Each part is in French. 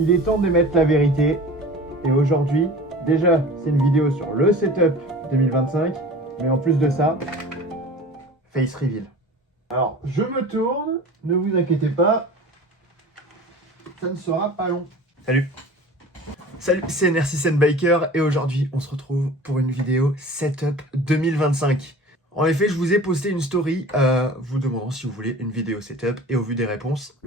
Il est temps d'émettre la vérité. Et aujourd'hui, déjà, c'est une vidéo sur le setup 2025. Mais en plus de ça, face reveal. Alors, je me tourne. Ne vous inquiétez pas. Ça ne sera pas long. Salut. Salut, c'est NR6N Biker. Et aujourd'hui, on se retrouve pour une vidéo setup 2025. En effet, je vous ai posté une story vous demandant si vous voulez une vidéo setup. Et au vu des réponses,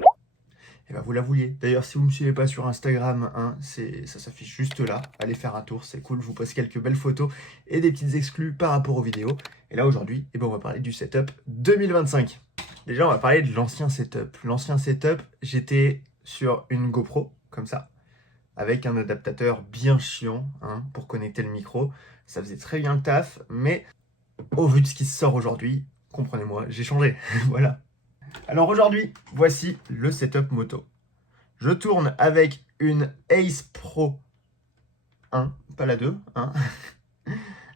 et ben vous la vouliez. D'ailleurs, si vous ne me suivez pas sur Instagram, hein, ça s'affiche juste là. Allez faire un tour, c'est cool. Je vous poste quelques belles photos et des petites exclus par rapport aux vidéos. Et là, aujourd'hui, on va parler du setup 2025. Déjà, on va parler de l'ancien setup. L'ancien setup, j'étais sur une GoPro, comme ça, avec un adaptateur bien chiant hein, pour connecter le micro. Ça faisait très bien le taf, mais au vu de ce qui sort aujourd'hui, comprenez-moi, j'ai changé. Voilà. Alors aujourd'hui, voici le setup moto. Je tourne avec une Ace Pro 1, pas la 2, hein,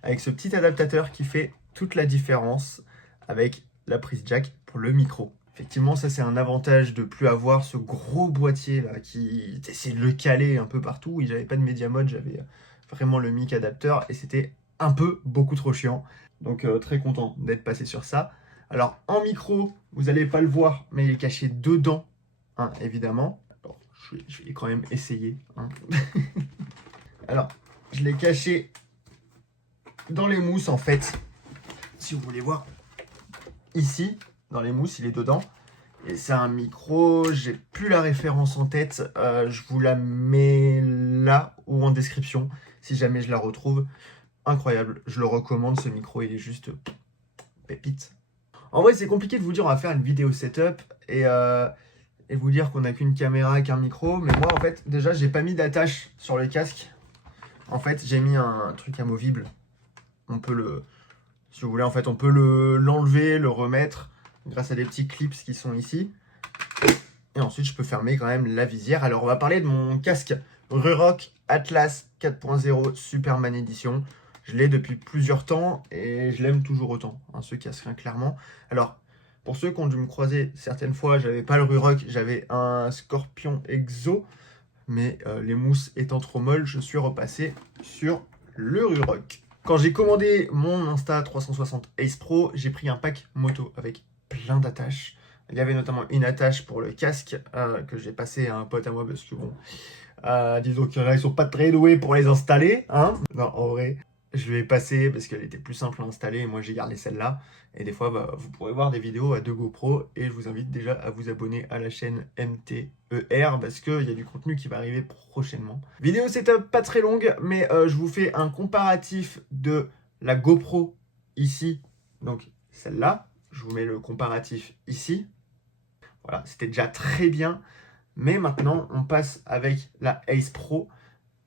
avec ce petit adaptateur qui fait toute la différence avec la prise jack pour le micro. Effectivement, ça c'est un avantage de plus avoir ce gros boîtier là qui essaie de le caler un peu partout. Et j'avais pas de média mode, j'avais vraiment le mic adapteur et c'était un peu beaucoup trop chiant. Donc très content d'être passé sur ça. Alors en micro, vous n'allez pas le voir, mais il est caché dedans, hein, évidemment. Alors, je vais quand même essayer. Hein. Alors, je l'ai caché dans les mousses en fait. Si vous voulez voir, ici, dans les mousses, il est dedans. Et c'est un micro, j'ai plus la référence en tête. Je vous la mets là ou en description si jamais je la retrouve. Incroyable, je le recommande ce micro, il est juste pépite. En vrai, c'est compliqué de vous dire on va faire une vidéo setup et vous dire qu'on n'a qu'une caméra et qu'un micro. Mais moi, en fait, déjà, j'ai pas mis d'attache sur le casque. En fait, j'ai mis un truc amovible. On peut le... Si vous voulez, en fait, on peut l'enlever, le remettre grâce à des petits clips qui sont ici. Et ensuite, je peux fermer quand même la visière. Alors, on va parler de mon casque Ruroc Atlas 4.0 Superman Edition. Je l'ai depuis plusieurs temps et je l'aime toujours autant, hein, ce casque, hein, clairement. Alors, pour ceux qui ont dû me croiser certaines fois, j'avais pas le Ruroc, j'avais un Scorpion Exo. Mais les mousses étant trop molles, je suis repassé sur le Ruroc. Quand j'ai commandé mon Insta360 Ace Pro, j'ai pris un pack moto avec plein d'attaches. Il y avait notamment une attache pour le casque que j'ai passé à un pote à moi parce que bon, disons qu'il y en a qui sont pas très doués pour les installer. Hein non, en vrai, je l'ai passé parce qu'elle était plus simple à installer et moi j'ai gardé celle-là. Et des fois, vous pourrez voir des vidéos à 2 GoPro et je vous invite déjà à vous abonner à la chaîne MTER parce qu'il y a du contenu qui va arriver prochainement. Vidéo setup pas très longue, mais je vous fais un comparatif de la GoPro ici, donc celle-là. Je vous mets le comparatif ici. Voilà, c'était déjà très bien. Mais maintenant, on passe avec la Ace Pro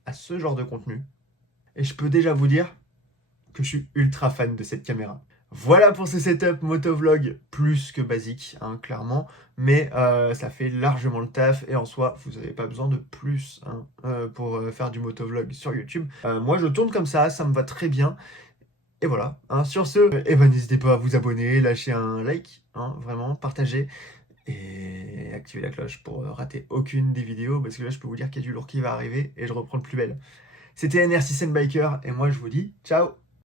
à ce genre de contenu. Et je peux déjà vous dire que je suis ultra fan de cette caméra. Voilà pour ce setup motovlog plus que basique, hein, clairement. Mais ça fait largement le taf et en soi, vous n'avez pas besoin de plus hein, pour faire du motovlog sur YouTube. Moi, je tourne comme ça me va très bien. Et voilà, hein, sur ce, n'hésitez pas à vous abonner, lâcher un like, hein, vraiment, partagez et activez la cloche pour rater aucune des vidéos parce que là, je peux vous dire qu'il y a du lourd qui va arriver et je reprends le plus belle. C'était NR6N Biker et moi, je vous dis ciao!